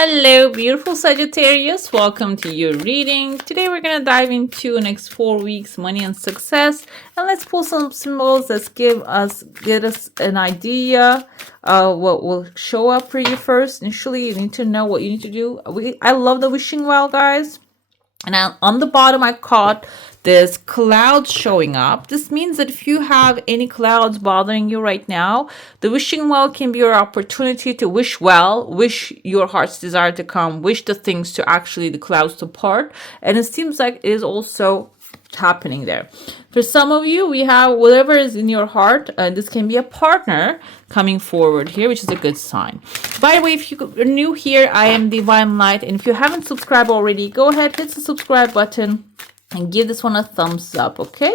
Hello, beautiful Sagittarius. Welcome to your reading. Today we're going to dive into next 4 weeks money and success. And let's pull some symbols that get us an idea what will show up for you first. Initially, you need to know what you need to do. I love the wishing well, guys. And on the bottom, I caught this cloud showing up. This means that if you have any clouds bothering you right now, the wishing well can be your opportunity to wish well, wish your heart's desire to come, wish the things to actually the clouds to part. And it seems like it is also happening there. For some of you, we have whatever is in your heart. This can be a partner coming forward here, which is a good sign. By the way, if you're new here, I am Divine Light, and if you haven't subscribed already, go ahead, hit the subscribe button and give this one a thumbs up. Okay,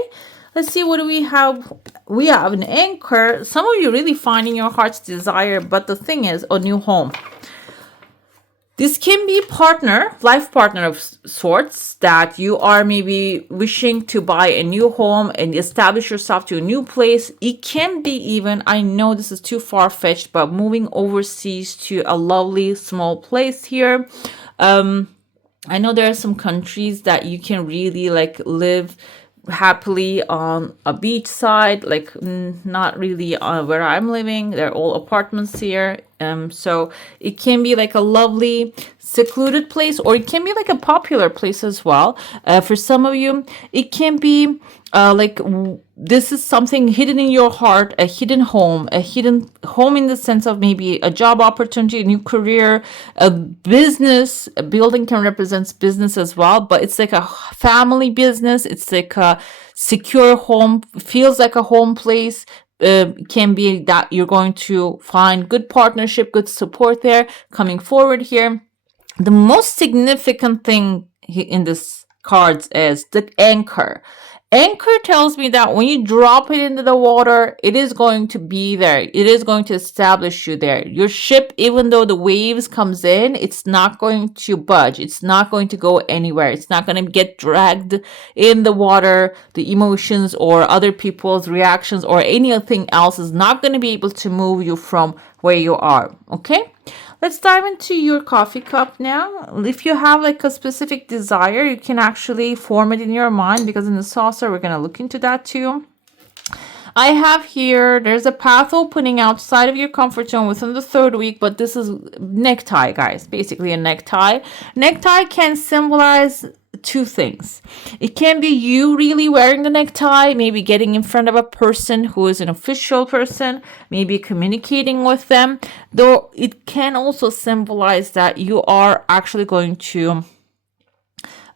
let's see, what do we have. We have an anchor. Some of you really finding your heart's desire, but the thing is, a new home. This can be life partner of sorts, that you are maybe wishing to buy a new home and establish yourself to a new place. It can be even, I know this is too far-fetched, but moving overseas to a lovely small place here. I know there are some countries that you can really live happily on a beach side, not really where I'm living. They're all apartments here. So it can be like a lovely secluded place, or it can be like a popular place as well. For some of you, it can be this is something hidden in your heart, a hidden home in the sense of maybe a job opportunity, a new career, a business. A building can represent business as well, but it's like a family business. It's like a secure home, feels like a home place. Can be that you're going to find good partnership, good support there coming forward here. The most significant thing in this cards is the anchor. Anchor tells me that when you drop it into the water, it is going to be there. It is going to establish you there. Your ship, even though the waves comes in, it's not going to budge. It's not going to go anywhere. It's not going to get dragged in the water. The emotions or other people's reactions or anything else is not going to be able to move you from where you are. Okay? Let's dive into your coffee cup now. If you have a specific desire, you can actually form it in your mind, because in the saucer, we're going to look into that too. I have here, there's a path opening outside of your comfort zone within the 3rd week, but this is necktie, guys. Basically a necktie. Necktie can symbolize two things. It can be you really wearing the necktie, maybe getting in front of a person who is an official person, maybe communicating with them, though it can also symbolize that you are actually going to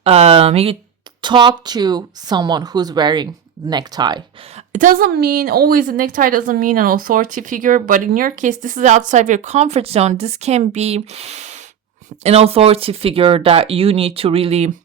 maybe talk to someone who's wearing necktie. It doesn't mean always a necktie doesn't mean an authority figure, but in your case, this is outside your comfort zone. This can be an authority figure that you need to really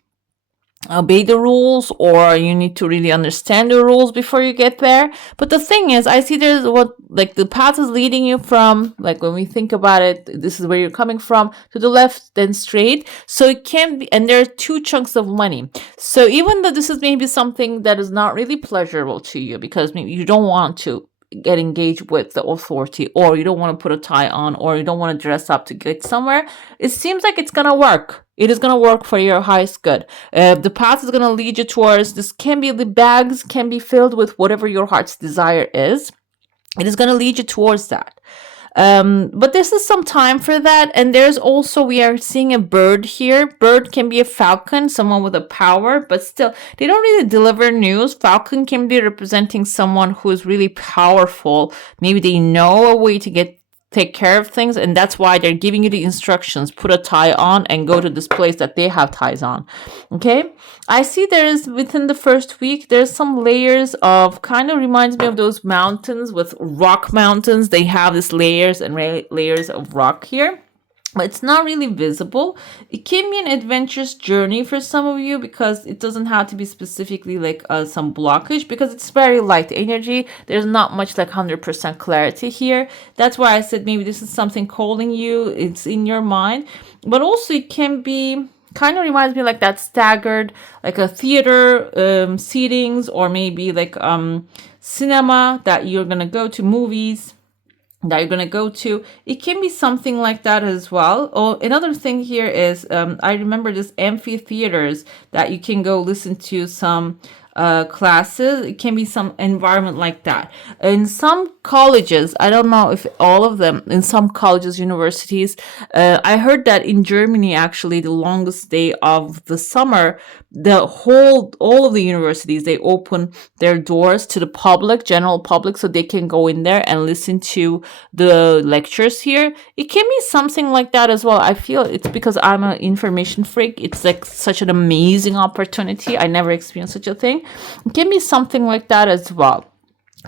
obey the rules, or you need to really understand the rules before you get there. But the thing is, I see there's the path is leading you from, when we think about it, this is where you're coming from, to the left, then straight. So it can be, and there are 2 chunks of money. So even though this is maybe something that is not really pleasurable to you, because maybe you don't want to get engaged with the authority, or you don't want to put a tie on, or you don't want to dress up to get somewhere, it seems like it's gonna work. It is gonna work for your highest good. The path is gonna lead you towards this. Can be, the bags can be filled with whatever your heart's desire is. It is gonna lead you towards that. But this is some time for that. And there's also, we are seeing a bird here. Bird can be a falcon, someone with a power, but still, they don't really deliver news. Falcon can be representing someone who is really powerful. Maybe they know a way to take care of things, and that's why they're giving you the instructions. Put a tie on and go to this place that they have ties on. Okay, I see there's, within the 1st week, there's some layers of, kind of reminds me of those mountains with rock mountains. They have these layers and layers of rock here, but it's not really visible. It can be an adventurous journey for some of you, because it doesn't have to be specifically some blockage, because it's very light energy. There's not much 100% clarity here. That's why I said maybe this is something calling you. It's in your mind, but also it can be, kind of reminds me that staggered, a theater seatings, or maybe cinema that you're gonna go to, movies. that you're going to go to. It can be something like that as well. Oh, another thing here is I remember this amphitheaters that you can go listen to some classes. It can be some environment like that. In some colleges, I don't know if all of them, in some colleges, universities, I heard that in Germany, actually, the longest day of the summer, all of the universities, they open their doors to the public, general public, so they can go in there and listen to the lectures here. It can be something like that as well. I feel it's because I'm an information freak. It's like such an amazing opportunity. I never experienced such a thing. It can be something like that as well.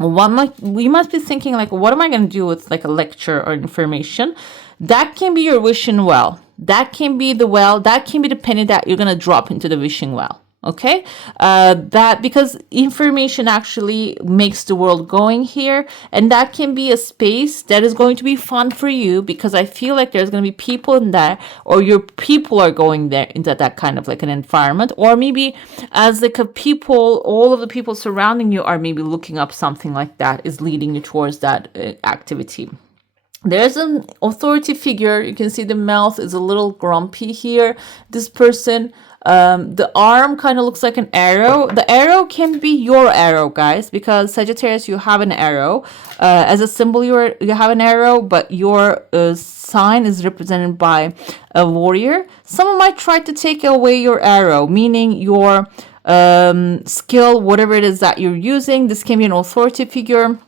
We must be thinking like, what am I going to do with like a lecture or information? That can be your wishing well. That can be the well. That can be the penny that you're going to drop into the wishing well. Okay, that because information actually makes the world going here, and that can be a space that is going to be fun for you, because I feel like there's going to be people in there, or your people are going there into that kind of like an environment, or maybe as like a people, all of the people surrounding you are maybe looking up something like that is leading you towards that activity. There's an authority figure. You can see the mouth is a little grumpy here. This person, the arm kind of looks like an arrow. The arrow can be your arrow, guys, because Sagittarius, you have an arrow. As a symbol, you have an arrow, but your sign is represented by a warrior. Someone might try to take away your arrow, meaning your skill, whatever it is that you're using. This can be an authority figure,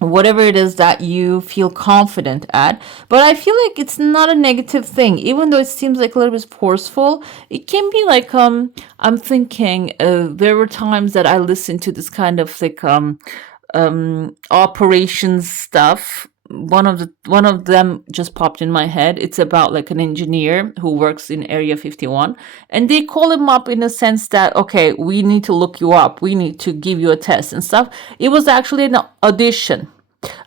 whatever it is that you feel confident at. But I feel like it's not a negative thing, even though it seems like a little bit forceful. It can be like I'm thinking there were times that I listened to this kind of like operations stuff. One of them just popped in my head. It's about like an engineer who works in Area 51, and they call him up in a sense that, okay, we need to look you up, we need to give you a test and stuff. It was actually an audition.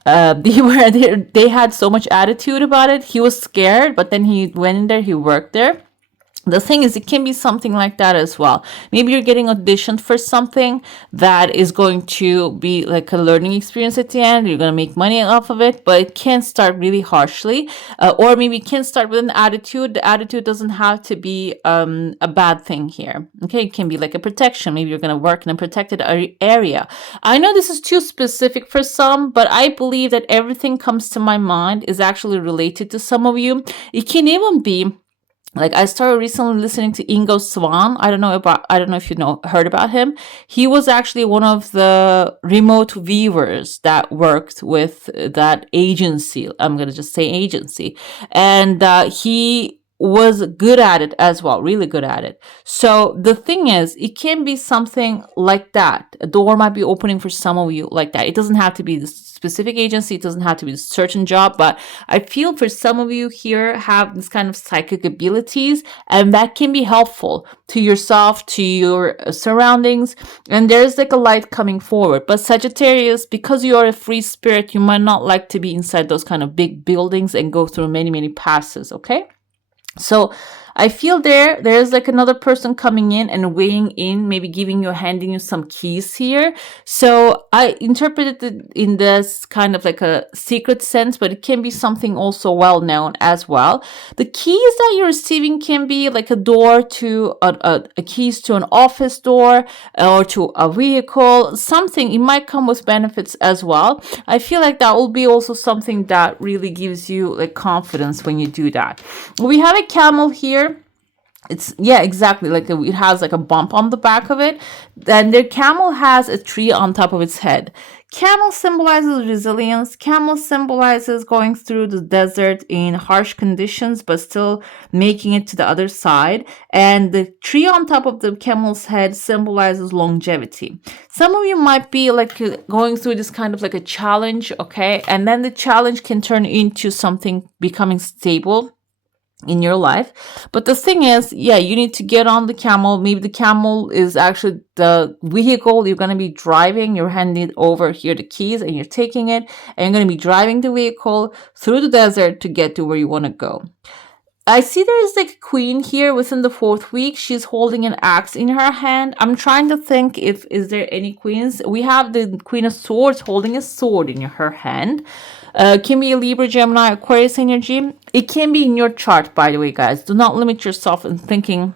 They had so much attitude about it. He was scared, but then he went in there, he worked there. The thing is, it can be something like that as well. Maybe you're getting auditioned for something that is going to be like a learning experience at the end. You're going to make money off of it, but it can start really harshly. Or maybe it can start with an attitude. The attitude doesn't have to be a bad thing here. Okay, it can be like a protection. Maybe you're going to work in a protected area. I know this is too specific for some, but I believe that everything comes to my mind is actually related to some of you. It can even be like, I started recently listening to Ingo Swan. I don't know if you heard about him. He was actually one of the remote viewers that worked with that agency. I'm going to just say agency. And he was good at it as well, really good at it. So the thing is, it can be something like that. A door might be opening for some of you like that. It doesn't have to be the specific agency. It doesn't have to be a certain job, but I feel for some of you here have this kind of psychic abilities, and that can be helpful to yourself, to your surroundings, and there's like a light coming forward. But Sagittarius, because you are a free spirit, you might not like to be inside those kind of big buildings and go through many, many passes, okay? So I feel there's like another person coming in and weighing in, maybe handing you some keys here. So I interpreted it in this kind of like a secret sense, but it can be something also well known as well. The keys that you're receiving can be like a door to a keys to an office door or to a vehicle, something. It might come with benefits as well. I feel like that will be also something that really gives you like confidence when you do that. We have a camel here. Exactly, like it has like a bump on the back of it. Then the camel has a tree on top of its head. Camel symbolizes resilience. Camel symbolizes going through the desert in harsh conditions, but still making it to the other side. And the tree on top of the camel's head symbolizes longevity. Some of you might be like going through this kind of like a challenge, okay? And then the challenge can turn into something becoming stable in your life. But the thing is, you need to get on the camel. Maybe the camel is actually the vehicle you're going to be driving. You're handing over here the keys and you're taking it, and you're going to be driving the vehicle through the desert to get to where you want to go. I see there's like a queen here within the 4th week. She's holding an axe in her hand. I'm trying to think is there any queens. We have the Queen of Swords holding a sword in her hand. Can be a Libra, Gemini, Aquarius energy. It can be in your chart, by the way, guys. Do not limit yourself in thinking,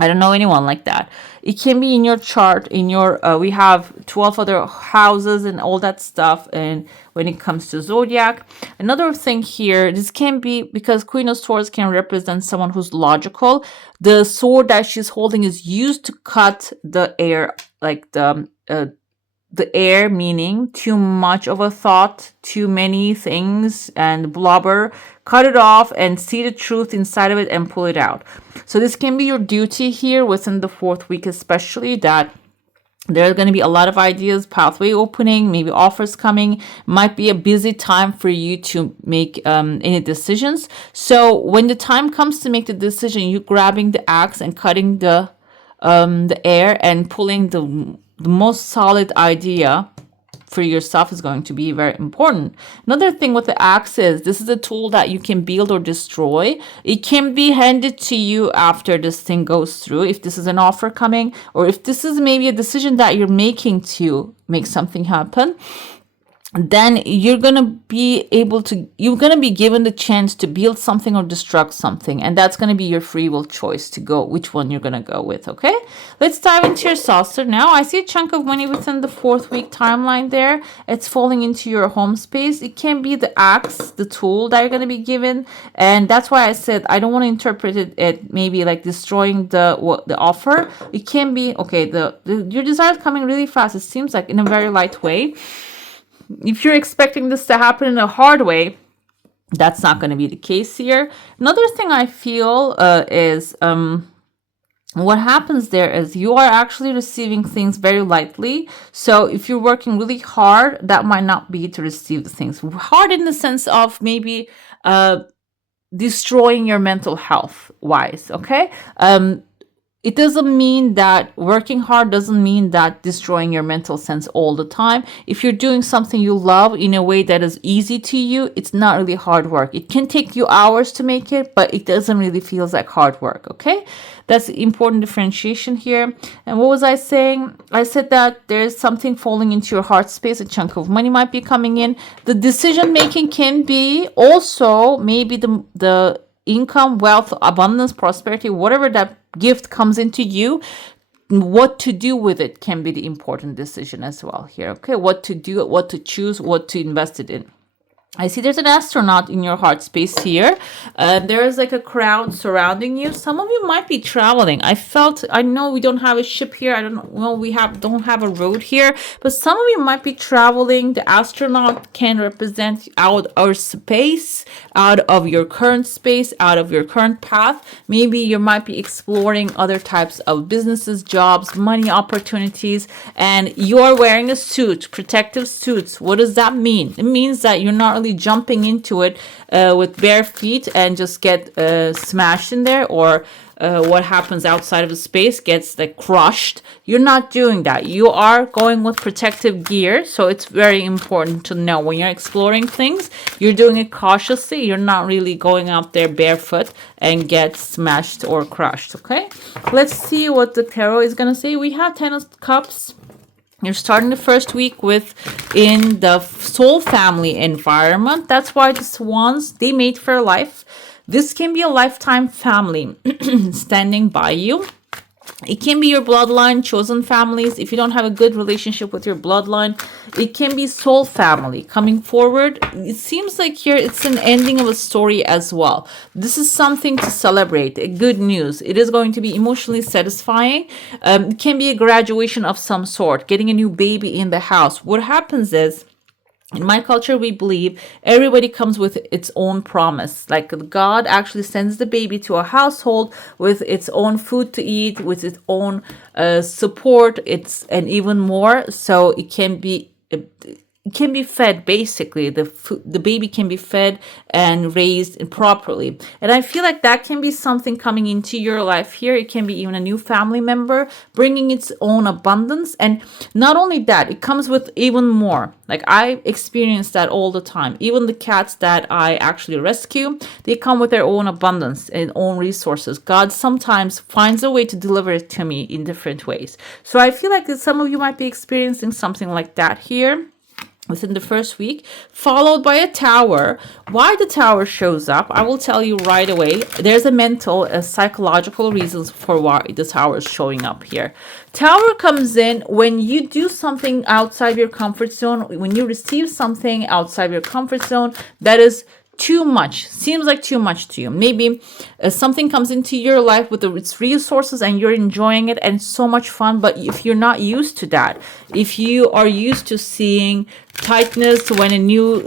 I don't know anyone like that. It can be in your chart, in your, we have 12 other houses and all that stuff. And when it comes to zodiac, another thing here, this can be because Queen of Swords can represent someone who's logical. The sword that she's holding is used to cut the air, like the air, meaning too much of a thought, too many things and blubber. Cut it off and see the truth inside of it and pull it out. So this can be your duty here within the 4th week, especially, that there's going to be a lot of ideas, pathway opening, maybe offers coming. Might be a busy time for you to make any decisions. So when the time comes to make the decision, you grabbing the axe and cutting the air and pulling the most solid idea for yourself is going to be very important. Another thing with the axe is this is a tool that you can build or destroy. It can be handed to you after this thing goes through, if this is an offer coming, or if this is maybe a decision that you're making to make something happen. Then you're gonna be given the chance to build something or destruct something, and that's gonna be your free will choice to go which one you're gonna go with. Okay, let's dive into your saucer now. I see a chunk of money within the 4th week timeline there. It's falling into your home space. It can be the axe, the tool that you're gonna be given, and that's why I said I don't want to interpret it maybe like destroying the offer. It can be okay. Your desire is coming really fast. It seems like in a very light way. If you're expecting this to happen in a hard way, that's not going to be the case here. Another thing I feel is what happens there is you are actually receiving things very lightly. So if you're working really hard, that might not be to receive the things. Hard in the sense of maybe destroying your mental health wise, okay? It doesn't mean that working hard doesn't mean that destroying your mental sense all the time. If you're doing something you love in a way that is easy to you, it's not really hard work. It can take you hours to make it, but it doesn't really feel like hard work, okay? That's important differentiation here. And what was I saying? I said that there's something falling into your heart space. A chunk of money might be coming in. The decision making can be also maybe the income, wealth, abundance, prosperity, whatever that gift comes into you, what to do with it can be the important decision as well here. Okay, what to do, what to choose, what to invest it in. I see there's an astronaut in your heart space here. There is like a crowd surrounding you. Some of you might be traveling. I know we don't have a ship here. I don't know. We don't have a road here, but some of you might be traveling. The astronaut can represent out of space, out of your current space, out of your current path. Maybe you might be exploring other types of businesses, jobs, money opportunities, and you're wearing a suit, protective suits. What does that mean? It means that you're not really jumping into it with bare feet and just get smashed in there, or what happens outside of the space gets like crushed. You're not doing that. You are going with protective gear. So it's very important to know when you're exploring things, you're doing it cautiously. You're not really going out there barefoot and get smashed or crushed. Okay, let's see what the tarot is going to say. We have 10 of Cups. You're starting the first week in the soul family environment. That's why the swans, they mate for life. This can be a lifetime family standing by you. It can be your bloodline, chosen families. If you don't have a good relationship with your bloodline, it can be soul family coming forward. It seems like here it's an ending of a story as well. This is something to celebrate, good news. It is going to be emotionally satisfying. It can be a graduation of some sort, getting a new baby in the house. What happens is, in my culture, we believe everybody comes with its own promise. Like God actually sends the baby to a household with its own food to eat, with its own support, and even more. So it can be fed, basically. The baby can be fed and raised properly. And I feel like that can be something coming into your life here. It can be even a new family member bringing its own abundance. And not only that, it comes with even more. Like I experience that all the time. Even the cats that I actually rescue, they come with their own abundance and own resources. God sometimes finds a way to deliver it to me in different ways. So I feel like some of you might be experiencing something like that here. within the first week, followed by a tower. Why the tower shows up, I will tell you right away. There's a mental, psychological reasons for why the tower is showing up here. Tower comes in when you do something outside your comfort zone, when you receive something outside your comfort zone that is too much, seems like too much to you. Maybe something comes into your life with its resources and you're enjoying it and it's so much fun, but if you're not used to that, if you are used to seeing tightness when a new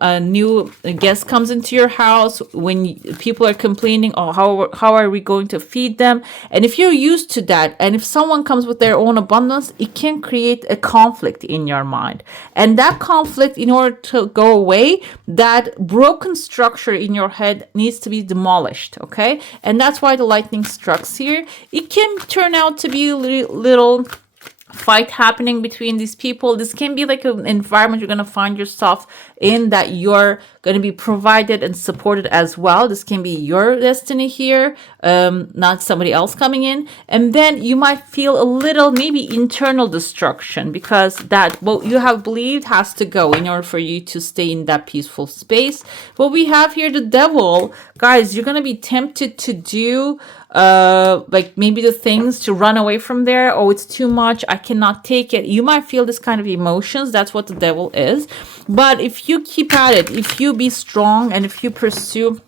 a new guest comes into your house, when people are complaining, oh, how are we going to feed them, and if you're used to that, and if someone comes with their own abundance, it can create a conflict in your mind, and that conflict, in order to go away, that broken structure in your head needs to be demolished. Okay, and that's why the lightning strikes here. It can turn out to be a little fight happening between these people. This can be like an environment you're going to find yourself in, that you're going to be provided and supported as well. This can be your destiny here, not somebody else coming in. And then you might feel a little maybe internal destruction, because that what you have believed has to go in order for you to stay in that peaceful space. What we have here, the devil, guys, you're going to be tempted to do like maybe the things to run away from there. Oh, it's too much, I cannot take it. You might feel this kind of emotions. That's what the devil is. But if you keep at it, if you be strong, and if you pursue,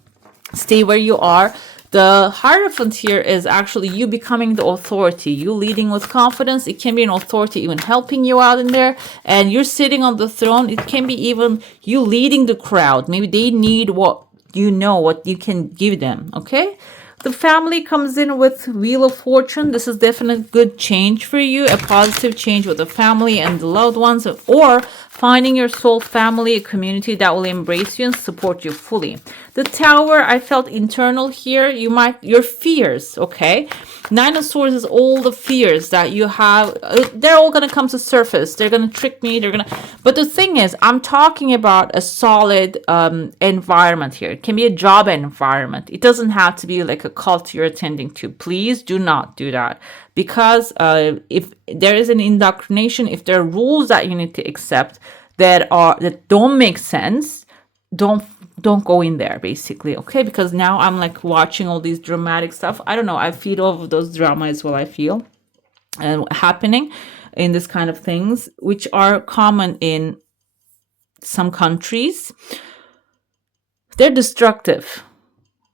stay where you are, the Hierophant here is actually you becoming the authority, you leading with confidence. It can be an authority even helping you out in there, and you're sitting on the throne. It can be even you leading the crowd. Maybe they need what what you can give them. Okay. The family comes in with Wheel of Fortune. This is definitely good change for you, a positive change with the family and the loved ones, or finding your soul family, a community that will embrace you and support you fully. The Tower, I felt internal here. Your fears, okay? Nine of Swords is all the fears that you have. They're all going to come to surface. They're going to trick me. But the thing is, I'm talking about a solid environment here. It can be a job environment. It doesn't have to be like a cult you're attending to. Please do not do that. Because if there is an indoctrination, if there are rules that you need to accept that don't make sense, don't go in there, basically. Okay, because now I'm like watching all these dramatic stuff. I don't know, I feed off of those drama as well, I feel, and happening in this kind of things, which are common in some countries. They're destructive.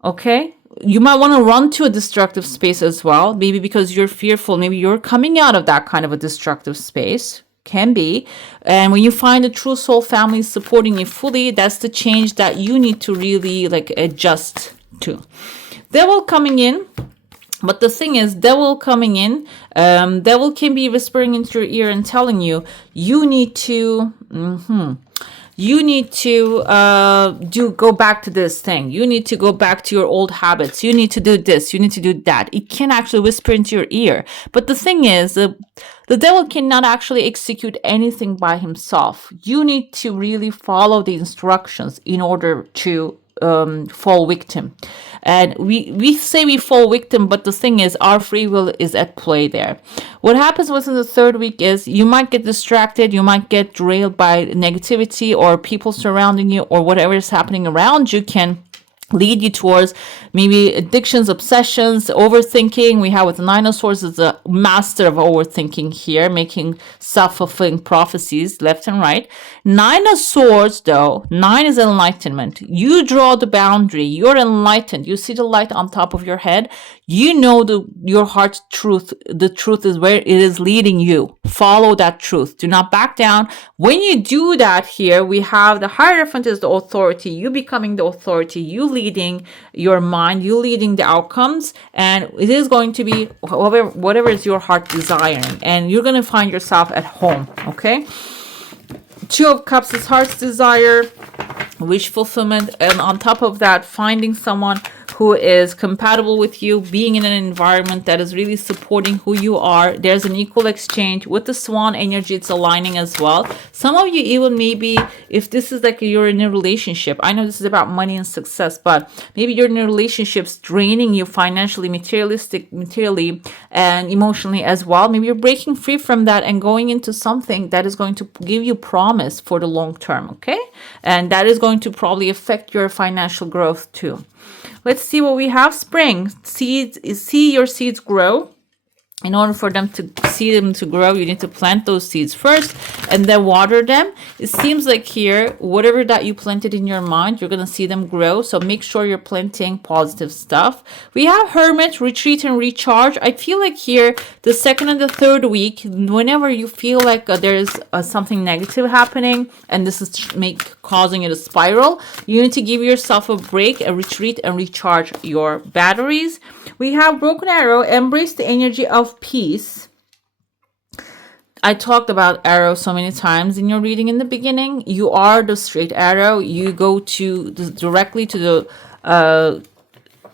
Okay, you might want to run to a destructive space as well, maybe because you're fearful. Maybe you're coming out of that kind of a destructive space. Can be. And when you find a true soul family supporting you fully, that's the change that you need to really like adjust to. Devil coming in. But the thing is, devil coming in, devil can be whispering into your ear and telling you, you need to go back to this thing. You need to go back to your old habits. You need to do this. You need to do that. It can actually whisper into your ear. But the thing is, the devil cannot actually execute anything by himself. You need to really follow the instructions in order to fall victim. And we say we fall victim, but the thing is, our free will is at play there. What happens within the third week is you might get distracted, you might get derailed by negativity or people surrounding you, or whatever is happening around you can lead you towards maybe addictions, obsessions, overthinking. We have with the Nine of Swords is a master of overthinking here, making self-fulfilling prophecies left and right. Nine of Swords, though, 9 is enlightenment. You draw the boundary. You're enlightened. You see the light on top of your head. You know your heart's truth. The truth is where it is leading you. Follow that truth. Do not back down. When you do that here, we have the Hierophant is the authority. You becoming the authority. You leading your mind. You leading the outcomes. And it is going to be whatever is your heart desiring. And you're going to find yourself at home. Okay? Two of Cups is heart's desire, wish fulfillment. And on top of that, finding someone who is compatible with you, being in an environment that is really supporting who you are. There's an equal exchange with the swan energy. It's aligning as well. Some of you even maybe, if this is like you're in a relationship, I know this is about money and success, but maybe you're in a relationship draining you financially, materially, and emotionally as well. Maybe you're breaking free from that and going into something that is going to give you promise for the long term, okay? And that is going to probably affect your financial growth too. Let's see what we have. Spring. Seeds. See your seeds grow. In order for them to see them to grow, you need to plant those seeds first and then water them. It seems like here, whatever that you planted in your mind, you're going to see them grow. So make sure you're planting positive stuff. We have Hermit, retreat and recharge. I feel like here, the second and the third week, whenever you feel like there's something negative happening and this is causing it to spiral, you need to give yourself a break, a retreat, and recharge your batteries. We have Broken Arrow, embrace the energy of peace. I talked about arrow so many times in your reading in the beginning. You are the straight arrow. You go directly to the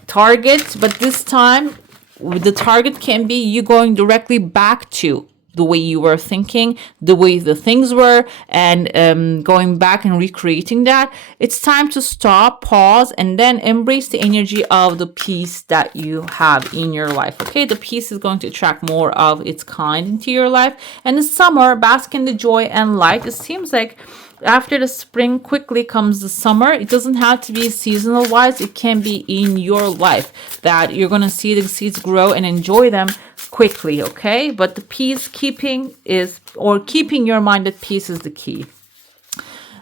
target, but this time the target can be you going directly back to the way you were thinking, the way the things were, and going back and recreating that. It's time to stop, pause, and then embrace the energy of the peace that you have in your life. Okay, the peace is going to attract more of its kind into your life. And the summer, bask in the joy and light. It seems like after the spring quickly comes the summer. It doesn't have to be seasonal wise. It can be in your life that you're going to see the seeds grow and enjoy them quickly, okay? But the keeping your mind at peace is the key.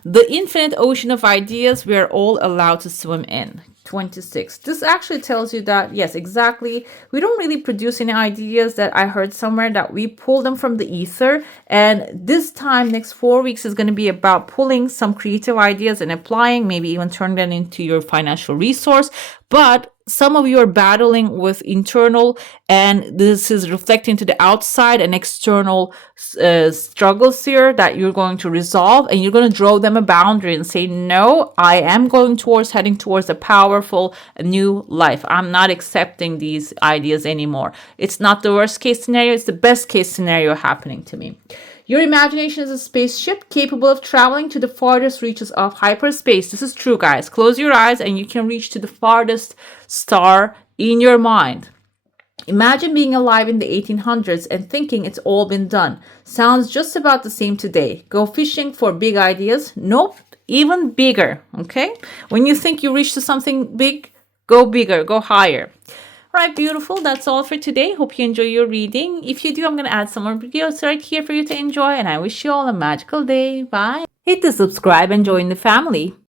The infinite ocean of ideas we are all allowed to swim in. 26. This actually tells you that, yes, exactly. We don't really produce any ideas that I heard somewhere, that we pull them from the ether. And this time, next 4 weeks is going to be about pulling some creative ideas and applying, maybe even turn them into your financial resource. But some of you are battling with internal, and this is reflecting to the outside and external struggles here that you're going to resolve, and you're going to draw them a boundary and say, no, I am heading towards a powerful new life. I'm not accepting these ideas anymore. It's not the worst case scenario. It's the best case scenario happening to me. Your imagination is a spaceship capable of traveling to the farthest reaches of hyperspace. This is true, guys. Close your eyes and you can reach to the farthest star in your mind. Imagine being alive in the 1800s and thinking it's all been done. Sounds just about the same today. Go fishing for big ideas. Nope, even bigger, okay? When you think you reached to something big, go bigger, go higher. All right, beautiful. That's all for today. Hope you enjoy your reading. If you do, I'm going to add some more videos right here for you to enjoy. And I wish you all a magical day. Bye. Hit the subscribe and join the family.